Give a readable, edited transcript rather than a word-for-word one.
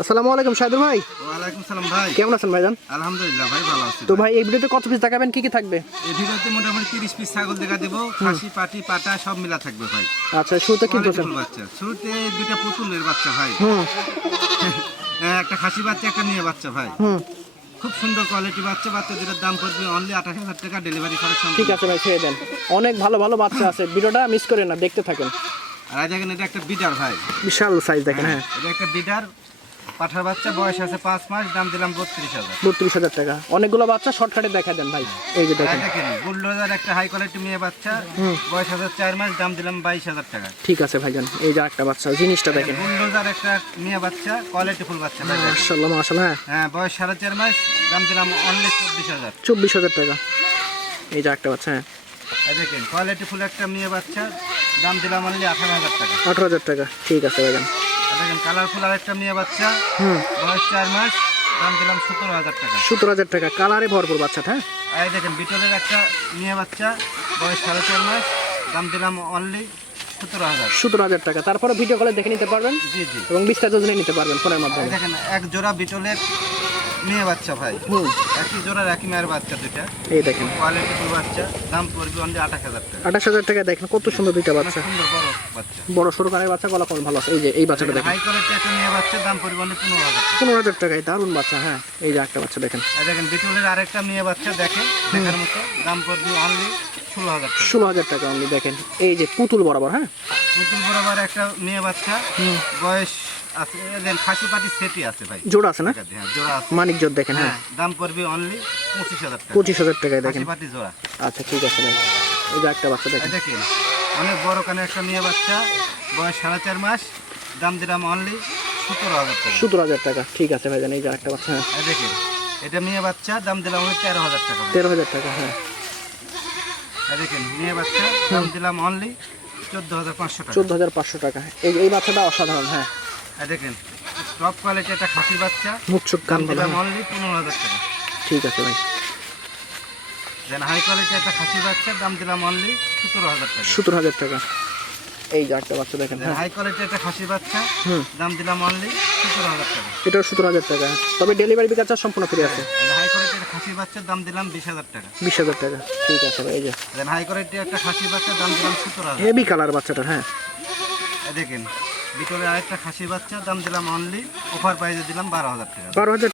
আসসালামু আলাইকুম শাহিদুল ভাই। ওয়ালাইকুম সালাম ভাই। কেমন আছেন ভাইজান? আলহামদুলিল্লাহ ভাই, ভালো আছি। তো ভাই এই ভিডিওতে কত পিস দেখাবেন, কি কি থাকবে? এই ভিডিওতে মোটামুটি 30 পিস ছাগল দেখা দেব, খাসি পাটি পাটা সব মিলা থাকবে ভাই। আচ্ছা, শুরুতে কি করছেন? কোয়ালিটিফুল বাচ্চা, শুরুতে দুইটা পুতুলের বাচ্চা ভাই। হুম একটা খাসি বাচ্চা, একটা মেয়ে বাচ্চা ভাই। হুম খুব সুন্দর কোয়ালিটি বাচ্চা, বাচ্চা দুটোর দাম পড়বে অনলি 28,000 টাকা, ডেলিভারি খরচ সম্পূর্ণ। ঠিক আছে ভাই, ছেড়ে দেন। অনেক ভালো ভালো বাচ্চা আছে, ভিডিওটা মিস করেন না, দেখতে থাকেন। আর এই দেখেন, এটা একটা বিডার ভাই, বিশাল সাইজ দেখেন। হ্যাঁ, এটা একটা বিডার পাঠার বাচ্চা, বয়স আছে 5 মাস, দাম দিলাম 32,000। 32,000 টাকা। অনেকগুলো বাচ্চা শর্টকাটে দেখা দেন ভাই। এই যে দেখেন, দেখেন বুলডোজার একটা হাই কোয়ালিটি মেয়ে বাচ্চা, বয়স আছে 4 মাস, দাম দিলাম 22,000 টাকা। ঠিক আছে ভাইজান, এই যে একটা বাচ্চা, জিনিসটা দেখেন। বুলডোজার একটা মেয়ে বাচ্চা, কোয়ালিটি ফুল বাচ্চা ভাই। মাশাআল্লাহ মাশাআল্লাহ। হ্যাঁ, বয়স 4.5 মাস, দাম দিলাম অনলি 24,000। 24,000 টাকা। এই যে একটা বাচ্চা। হ্যাঁ, এই দেখেন কোয়ালিটি ফুল একটা মেয়ে বাচ্চা, দাম দিলাম অনলি 18,000 টাকা। 18,000 টাকা। ঠিক আছে ভাইজান। এই দেখেন কালারফুল আর একটা মেয়ে বাচ্চা, হুম বয়স 4 মাস, দাম দিলাম 17,000 টাকা। 17,000 টাকা। কালারে ভরপুর বাচ্চাটা। হ্যাঁ, আর এই দেখেন বিটলের একটা মেয়ে বাচ্চা, বয়স 4.5 মাস, দাম দিলাম অনলি 17,000। 17,000 টাকা। তারপরে ভিডিও কলে দেখে নিতে পারবেন জি জি। এবং বিস্তারিত জেনে নিতে পারবেন ফোনের এই মাধ্যমে। দেখেন এক জোড়া বিটলের মেয়ে বাচ্চা ভাই, হুম একই জোড়ার একই মেয়ের বাচ্চা দুইটা, এই দেখেন, কোয়ালিটি ফুল বাচ্চা, দাম পড়বে অনলি 28,000 টাকা। 28,000 টাকা। দেখেন কত সুন্দর দুইটা অনেক বাচ্চা, সুন্দর বড় বাচ্চা। বড় সরু কানের বাচ্চা, গলা কোন ভালো আছে। এই যে এই বাচ্চাটা দেখেন, হাই কোয়ালিটি একটা মেয়ে বাচ্চা, দাম পড়বে অনলি 15,000 টাকা। 15,000 টাকায় দারুণ বাচ্চা। হ্যাঁ, এই যে একটা বাচ্চা দেখেন, এই দেখেন বিটলের আরেকটা মেয়ে বাচ্চা, দেখেন দেখার মতো, দাম পড়বে অনলি 16,000 টাকা। 16,000 টাকা অনলি। দেখেন এই যে পুতুল বরাবর। হ্যাঁ, পুতুল বরাবর একটা মেয়ে বাচ্চা, বয়স আছে, দেন খাসি পাটি সেটি আছে ভাই, জোড়া আছে না? হ্যাঁ জোড়া আছে। মানিক জোর দেখেন। হ্যাঁ, হ্যাঁ, দাম পড়বে অনলি 25,000 টাকা। 25,000 টাকায় দেখেন। খাসি পাটি জোড়া। আচ্ছা ঠিক আছে ভাই, এই যে একটা বাচ্চা এই দেখেন। দেখেন অনেক বড় কানে একটা মেয়ে বাচ্চা, বয়স 4.5 মাস, দাম দিলাম অনলি 17,000 টাকা। 17,000 টাকা। ঠিক আছে ভাই, এই যে একটা বাচ্চা। হ্যাঁ, এই দেখেন এটা মেয়ে বাচ্চা, দাম দিলাম অনলি 13,000 টাকা। 13,000 টাকা। হ্যাঁ, এই দেখেন মেয়ে বাচ্চা, দাম দিলাম অনলি 14,500 টাকা। 14,500 টাকা। এই এই বাচ্চাটা অসাধারণ। হ্যাঁ, এই দেখেন টপ কোয়ালিটি একটা খাসি বাচ্চা, মুখ চোখ কান দাম ভালো। দিলাম হ্যাঁ, অনলি 15,000 টাকা। ঠিক আছে ভাই। দেন হাই কোয়ালিটি একটা খাসি বাচ্চা, দাম দিলাম অনলি 17,000 টাকা। 17,000 টাকা। এই যে একটা বাচ্চা দেখেন। হ্যাঁ, হাই কোয়ালিটি একটা খাসি বাচ্চা, হুম দাম দিলাম অনলি 17,000 টাকা। এটাও 17,000 টাকা। তবে ডেলিভারি বিকাশ চার্জ সম্পূর্ণ ফ্রি আছে। হাই কোয়ালিটি একটা খাসি বাচ্চার দাম দিলাম 20,000 টাকা। 20,000 টাকা। ঠিক আছে ভাই, এই যে দেন হাই কোয়ালিটি একটা খাসি বাচ্চার দাম দিলাম 17,000। হেভি কালার বাচ্চাটা। হ্যাঁ, এই দেখেন বিটলের আরেকটা খাসি বাচ্চা, দাম দিলাম অনলি অফার প্রাইসে দিলাম 12,000 টাকা। 12,000